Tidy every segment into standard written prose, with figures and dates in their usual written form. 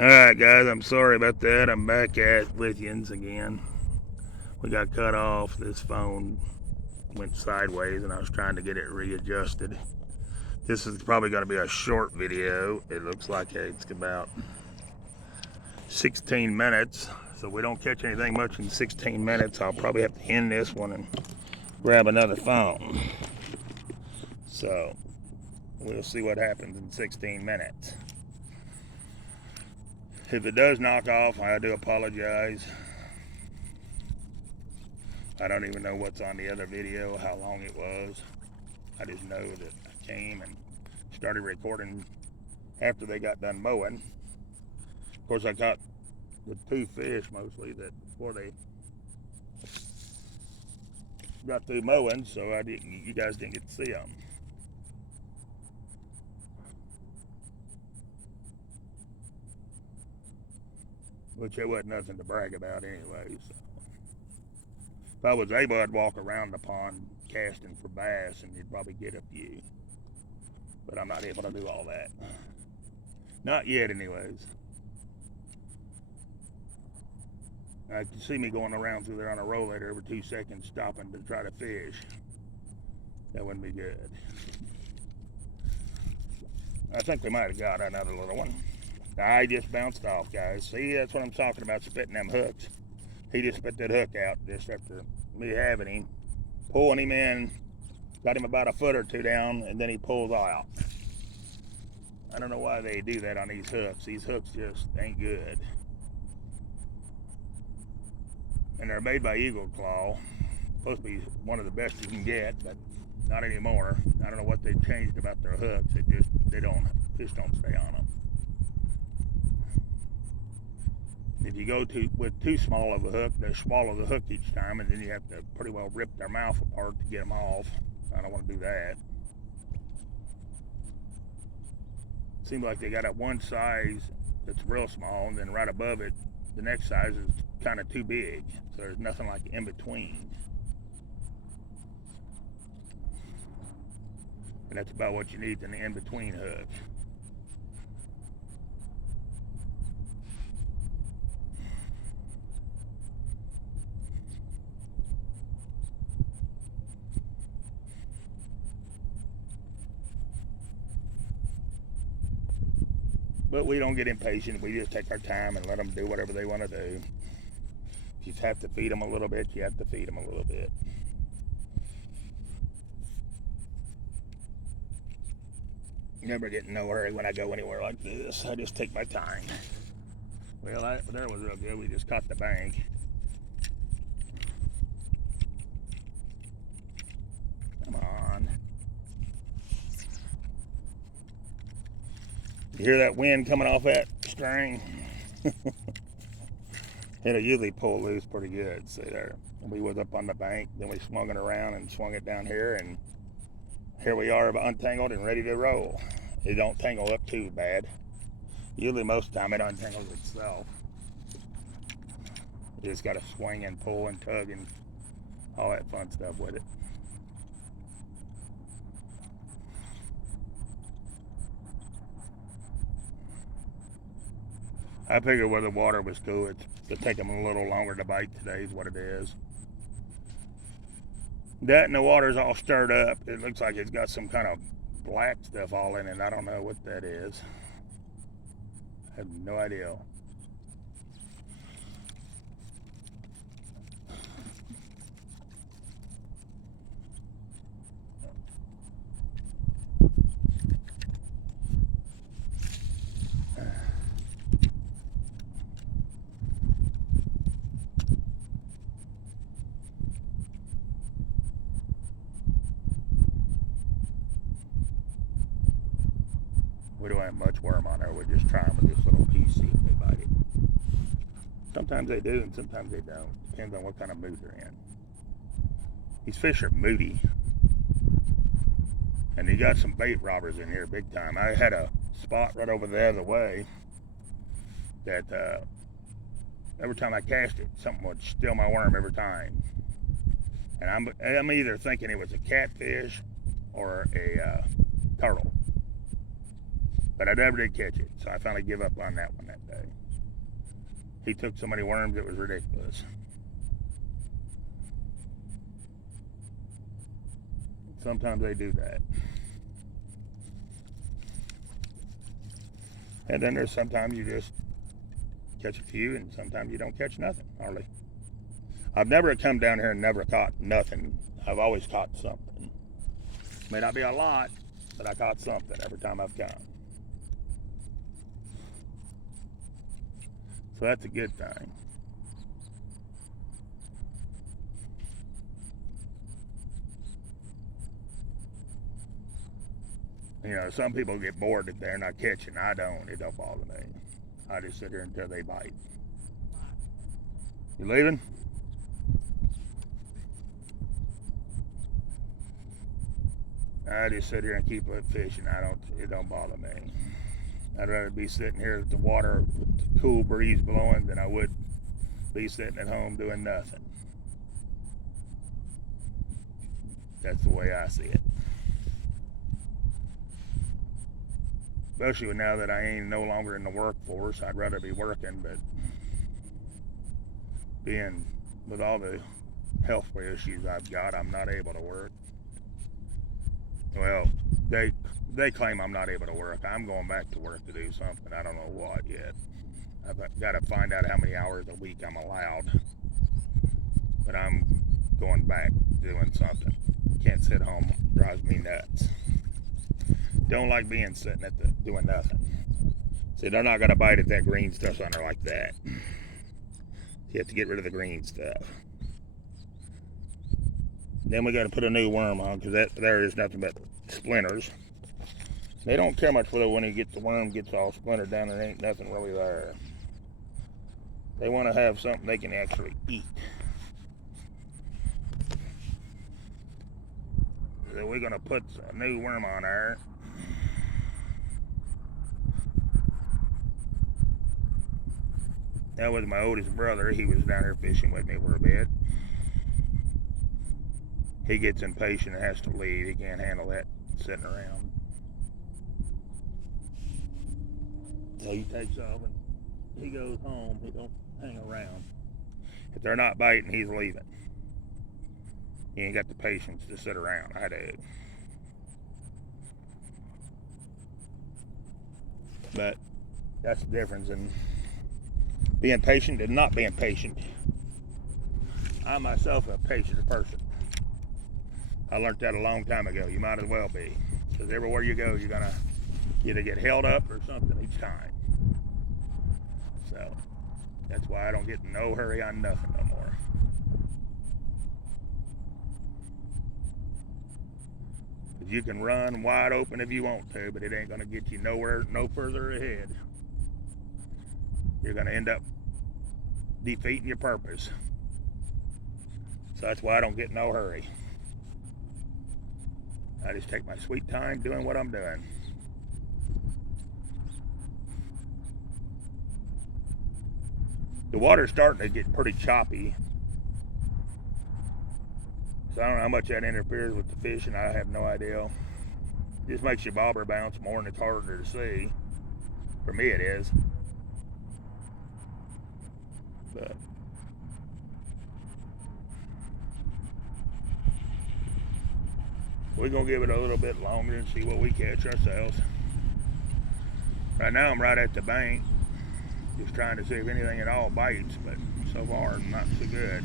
Alright guys, I'm sorry about that. I'm back at Lithians again. We got cut off. This phone went sideways and I was trying to get it readjusted. This is probably going to be a short video. It looks like it's about 16 minutes. So we don't catch anything much in 16 minutes. I'll probably have to end this one and grab another phone. So we'll see what happens in 16 minutes. If it does knock off, I do apologize. I don't even know what's on the other video, how long it was. I just know that I came and started recording after they got done mowing. Of course, I caught the 2 fish mostly that before they got through mowing, so you guys didn't get to see them. Which it wasn't nothing to brag about anyway. So. If I was able, I'd walk around the pond casting for bass and you'd probably get a few. But I'm not able to do all that. Not yet anyways. You can see me going around through there on a rollator every 2 seconds stopping to try to fish. That wouldn't be good. I think we might have got another little one. I just bounced off, guys. See, that's what I'm talking about, spitting them hooks. He just spit that hook out just after me having him. Pulling him in, got him about a foot or two down, and then he pulls out. I don't know why they do that on these hooks. These hooks just ain't good. And they're made by Eagle Claw. Supposed to be one of the best you can get, but not anymore. I don't know what they've changed about their hooks. Fish don't stay on them. If you go with too small of a hook, they swallow the hook each time, and then you have to pretty well rip their mouth apart to get them off. I don't want to do that. Seems like they got at one size that's real small, and then right above it, the next size is kind of too big. So there's nothing like in between. And that's about what you need in the in-between hook. But we don't get impatient. We just take our time and let them do whatever they want to do. If you have to feed them a little bit, you have to feed them a little bit. Never get in no hurry when I go anywhere like this. I just take my time. Well, there was real good. We just caught the bank. Come on. You hear that wind coming off that string? It'll usually pull loose pretty good. See there. We was up on the bank, then we swung it around and swung it down here, and here we are untangled and ready to roll. It don't tangle up too bad. Usually most of the time it untangles itself. You just gotta swing and pull and tug and all that fun stuff with it. I figured where the water was cool, it's to take them a little longer to bite today is what it is. That and the water's all stirred up. It looks like it's got some kind of black stuff all in it. I don't know what that is. I have no idea. We don't have much worm on there. We're just trying with this little piece, see if they bite it. Sometimes they do and sometimes they don't. Depends on what kind of mood they're in. These fish are moody. And you got some bait robbers in here big time. I had a spot right over the other way that every time I cast it, something would steal my worm every time. And I'm either thinking it was a catfish or a turtle. But I never did catch it, so I finally give up on that one that day. He took so many worms, it was ridiculous. Sometimes they do that. And then there's sometimes you just catch a few, and sometimes you don't catch nothing, hardly. I've never come down here and never caught nothing. I've always caught something. May not be a lot, but I caught something every time I've come. So that's a good thing. You know, some people get bored if they're not catching. I don't. It don't bother me. I just sit here until they bite. You leaving? I just sit here and keep fishing. It don't bother me. I'd rather be sitting here at the water with the cool breeze blowing than I would be sitting at home doing nothing. That's the way I see it. Especially now that I ain't no longer in the workforce, I'd rather be working, but being with all the health issues I've got, I'm not able to work. Well, they claim I'm not able to work. I'm going back to work to do something. I don't know what yet. I've got to find out how many hours a week I'm allowed. But I'm going back doing something. Can't sit home. Drives me nuts. Don't like being sitting doing nothing. See, they're not going to bite at that green stuff under like that. You have to get rid of the green stuff. Then we got to put a new worm on, because there is nothing but splinters. They don't care much for when the worm gets all splintered down. There ain't nothing really there. They want to have something they can actually eat. So we're going to put a new worm on there. That was my oldest brother. He was down here fishing with me for a bit. He gets impatient and has to leave. He can't handle that sitting around. So he takes off and he goes home. He don't hang around. If they're not biting, he's leaving. He ain't got the patience to sit around. I do. But that's the difference in being patient and not being patient. I myself am a patient person. I learned that a long time ago. You might as well be. Because everywhere you go, you're going to either get held up or something each time. So, that's why I don't get in no hurry on nothing no more. Because you can run wide open if you want to, but it ain't going to get you nowhere, no further ahead. You're going to end up defeating your purpose. So that's why I don't get in no hurry. I just take my sweet time doing what I'm doing. The water's starting to get pretty choppy. So I don't know how much that interferes with the fishing. I have no idea. It just makes your bobber bounce more and it's harder to see. For me it is. But we're going to give it a little bit longer and see what we catch ourselves. Right now I'm right at the bank, just trying to see if anything at all bites, but so far not so good.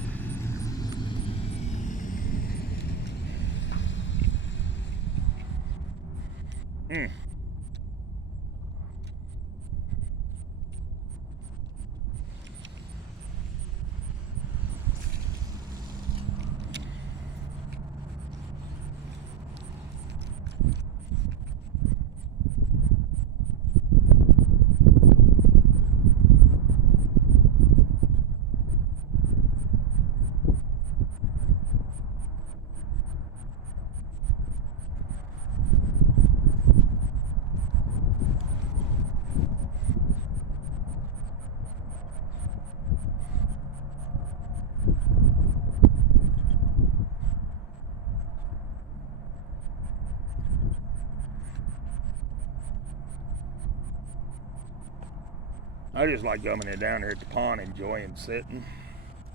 I just like coming in down here at the pond, enjoying sitting,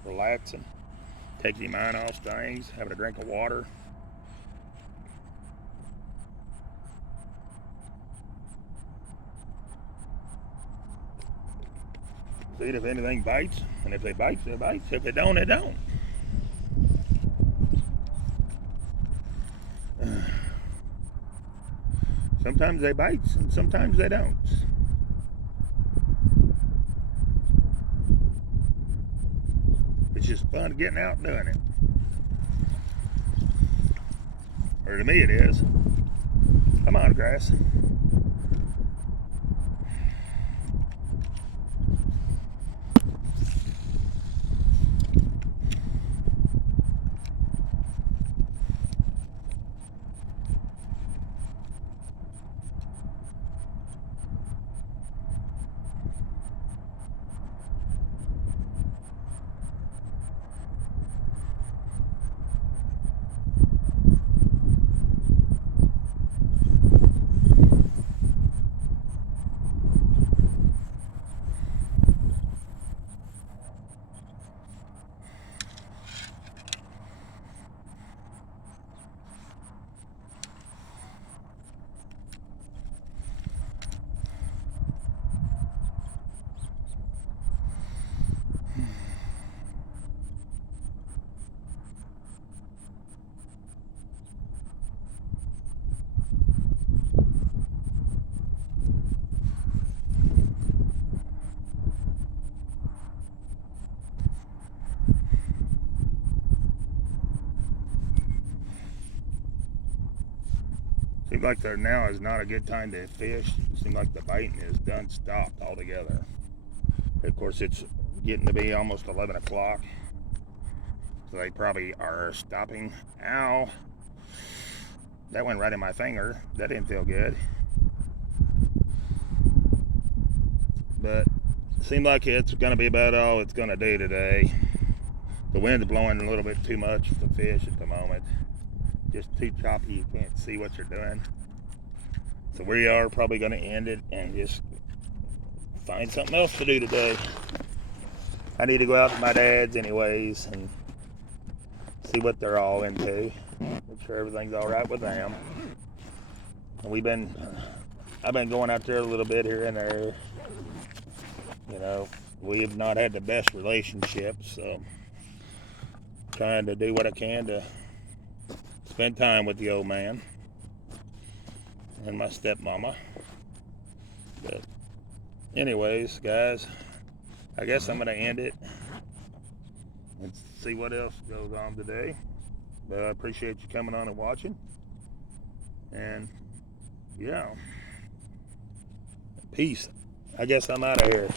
relaxing, taking your mind off things, having a drink of water. See if anything bites, and if they bite, they bite. If they don't, they don't. Sometimes they bite, and sometimes they don't. It's just fun getting out and doing it. Or to me it is. Come on, grass. Seems like there now is not a good time to fish. It seems like the biting is done stopped altogether. Of course, it's getting to be almost 11 o'clock. So they probably are stopping. Ow. That went right in my finger. That didn't feel good. But it seems like it's going to be about all it's going to do today. The wind's blowing a little bit too much to fish at the moment. Just too choppy, you can't see what you're doing. So we are probably going to end it and just find something else to do today. I need to go out to my dad's anyways and see what they're all into. Make sure everything's all right with them. And I've been going out there a little bit here and there. You know, we've not had the best relationship, so trying to do what I can to spend time with the old man and my stepmama. But anyways, guys, I guess I'm going to end it and see what else goes on today. But I appreciate you coming on and watching. And yeah, peace. I guess I'm out of here.